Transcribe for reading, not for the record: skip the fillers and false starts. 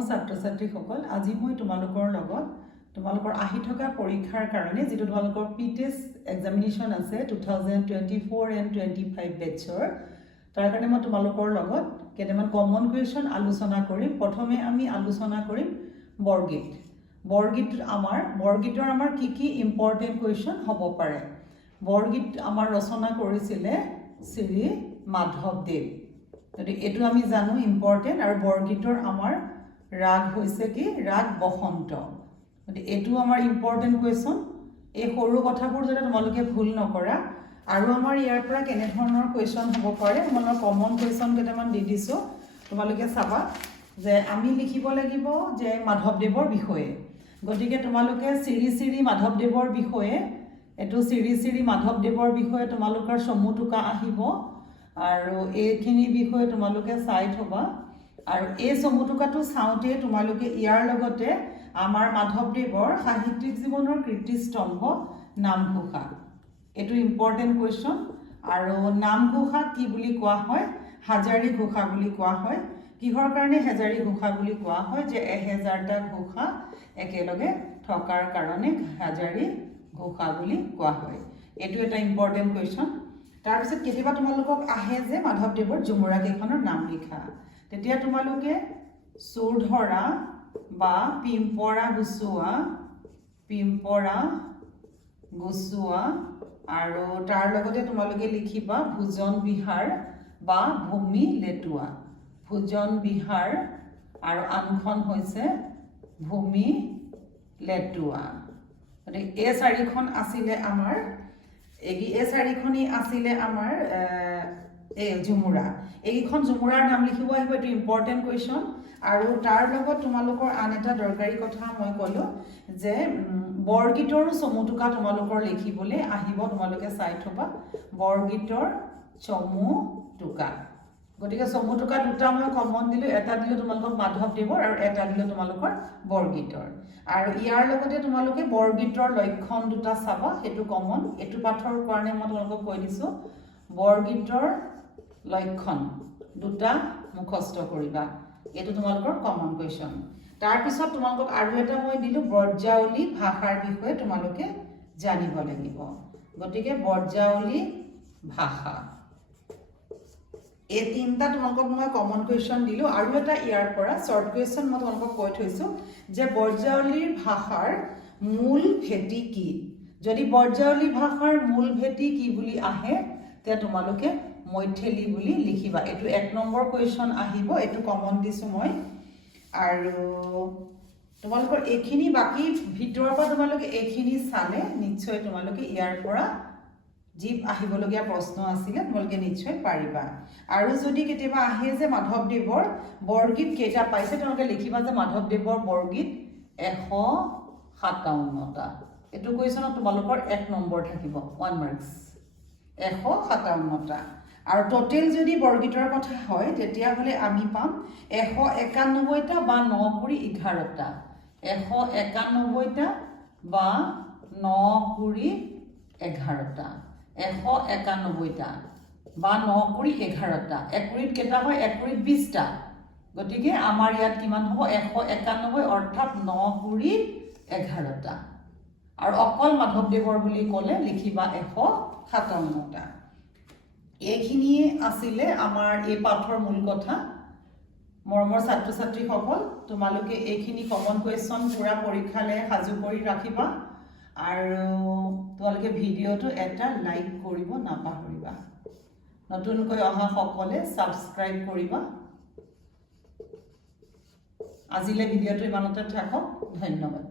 মৰমৰ ছাত্ৰ-ছাত্ৰীসকল আজি মই তোমালোকৰ লগত তোমালোকৰ আহি থকা পৰীক্ষাৰ কাৰণে যেটো তোমালোকৰ পিটেষ্ট এক্সামিনেশ্যন আছে 2024 এণ্ড 25 বেচৰ তাৰ কাৰণে মই তোমালোকৰ লগত কেইটামান কমন কুৱেশ্যন আলোচনা কৰিম প্ৰথমে আমি আলোচনা কৰিম বৰগীতৰ আমাৰ কি ইম্পৰ্টেন্ট কুৱেশ্যন হ'ব পাৰে বৰগীত আমাৰ ৰচনা কৰিছিলে শ্ৰী মাধৱদেৱ যদি এটো আমি জানো ইম্পৰ্টেন্ট আৰু বৰগীতৰ আমাৰ ৰাগ হৈছে কি ৰাগ বসন্ত যদি এটো আমাৰ ইম্পৰ্টেন্ট কুৱেশ্যন এই সৰু কথাবোৰ যদি তোমালোকে ভুল নকৰা আৰু আমাৰ ইয়াৰ পৰা কেনে ধৰণৰ কুৱেশ্যন হ'ব পাৰে মই কমন কুৱেশ্যন কেইটামান দি দিছো তোমালোকে চাবা যে আমি লিখিব লাগিব যে মাধৱদেৱৰ বিষয়ে গতিকে তোমালোকে শ্ৰী মাধৱদেৱৰ বিষয়ে এটো শ্ৰী মাধৱদেৱৰ বিষয়ে তোমালোকৰ চমুটুকা আহিব আৰু এইখিনি বিষয়ে তোমালোকে চাই থবা আৰু এই চমুটুকাটো চাওঁতে তোমালোকে ইয়াৰ লগতে আমাৰ মাধৱদেৱৰ সাহিত্যিক জীৱনৰ কীৰ্তিস্তম্ভ নামঘোষা এটো ইম্পৰ্টেন্ট কুৱেশ্যন আৰু নামঘোষা কি বুলি কোৱা হয় হাজাৰী ঘোষা বুলি কোৱা হয় কিহৰ কাৰণে হাজাৰী ঘোষা বুলি কোৱা হয় যে 1000টা ঘোষা একেলগে থকাৰ কাৰণে হাজাৰী ঘোষা বুলি কোৱা হয় এটো এটা ইম্পৰ্টেন্ট কুৱেশ্যন তাৰ পিছত কেতিয়াবা তোমালোকক আহে যে মাধৱদেৱৰ ঝুমুৰা কেইখনৰ নাম লিখা তেতিয়া তোমালোকে চুৰধৰা বা পিম্পৰা গুচুৱা আৰু তাৰ লগতে তোমালোকে লিখিবা ভোজন বিহাৰ বা ভূমি লেটুৱা ভোজন বিহাৰ আৰু আনখন হৈছে ভূমি লেটুৱা গতিকে এই চাৰিখন আছিলে আমাৰ এই চাৰিখনি আছিলে আমাৰ এই ঝুমুৰা এইখন ঝুমুৰাৰ নাম লিখিব আহিব এটো ইম্পৰ্টেন্ট কুৱেশ্যন আৰু তাৰ লগত তোমালোকৰ আন এটা দৰকাৰী কথা মই ক'লো যে বৰগীতৰ চমুটুকা তোমালোকৰ লিখিবলৈ আহিব তোমালোকে চাই থবা বৰগীতৰ চমুটুকা গতিকে চমুটুকা দুটা মই কমন দিলো এটা দিলো তোমালোকৰ মাধৱদেৱৰ আৰু এটা দিলো তোমালোকৰ বৰগীতৰ আৰু ইয়াৰ লগতে তোমালোকে বৰগীতৰ লক্ষণ দুটা চাবা হেতু কমন এটু পাঠৰ কাৰণে মই তোমালোকক কৈ দিছো বৰগীতৰ লক্ষণ দুটা মুখস্থ কৰিবা এটো তোমালোকৰ কমন কুৱেশ্যন তাৰ পিছত তোমালোকক আৰু এটা মই দিলো বৰ্জাৱলী ভাষাৰ বিষয়ে তোমালোকে জানিব লাগিব গতিকে বৰ্জাৱলী ভাষা এই তিনটা তোমালোকক মই কমন কুৱেশ্যন দিলো আৰু এটা ইয়াৰ পৰা শৰ্ট কুৱেশ্যন মই তোমালোকক কৈ থৈছো যে বৰ্জাৱলীৰ ভাষাৰ মূল ভেটি কি যদি বৰ্জাৱলী ভাষাৰ মূল ভেটি কি বুলি আহে তে তোমালোকে মৈথিলী বুলি লিখিবা এটো 1 নম্বৰ কুৱেশ্যন আহিব এটো কমন দিছো মই আৰু তোমালোকৰ এইখিনি বাকি ভিতৰৰ পৰা তোমালোকে এইখিনি চালে নিশ্চয় তোমালোকে ইয়াৰ পৰা জীৱ আহিবলগীয়া প্ৰশ্ন আছিলে তোমালোকে নিশ্চয় পাৰিবা আৰু যদি কেতিয়াবা আহে যে মাধৱদেৱৰ বৰগীত কেইটা পাইছে তোমালোকে লিখিবা যে মাধৱদেৱৰ বৰগীত 157টা এটো কুৱেশ্যনত তোমালোকৰ 1 নম্বৰ থাকিব 1 মাৰ্কস 157টা আৰু টোটাল যদি বৰগীতৰ কথা হয় তেতিয়া হলে আমি পাম 191টা বা 9 কৰি 11টা 191টা বা 9 কৰি 11টা 191টা বা 9 কৰি 11টা একুৰিট কেটা হয় একুৰিট 20টা গতিকে আমাৰ ইয়াত কিমান হ'ব 191 অৰ্থাৎ 9 কৰি 11টা আৰু অকল মাধৱদেৱৰ বুলি ক'লে লিখিবা 157টা এইখিনি আছিলে আমাৰ এই পাঠৰ মূল কথা মৰমৰ ছাত্ৰ-ছাত্ৰীসকল তোমালোকে এইখিনি কমন কুৱেশ্যন পুৰা পৰীক্ষালে সাজু কৰি ৰাখিবা আৰু তোমালোকে ভিডিওটো এটা লাইক কৰিব নাপাহৰিবা নতুনকৈ অহা সকলে সাবস্ক্ৰাইব কৰিবা আজিলে ভিডিওটো ইমানতে থাকক ধন্যবাদ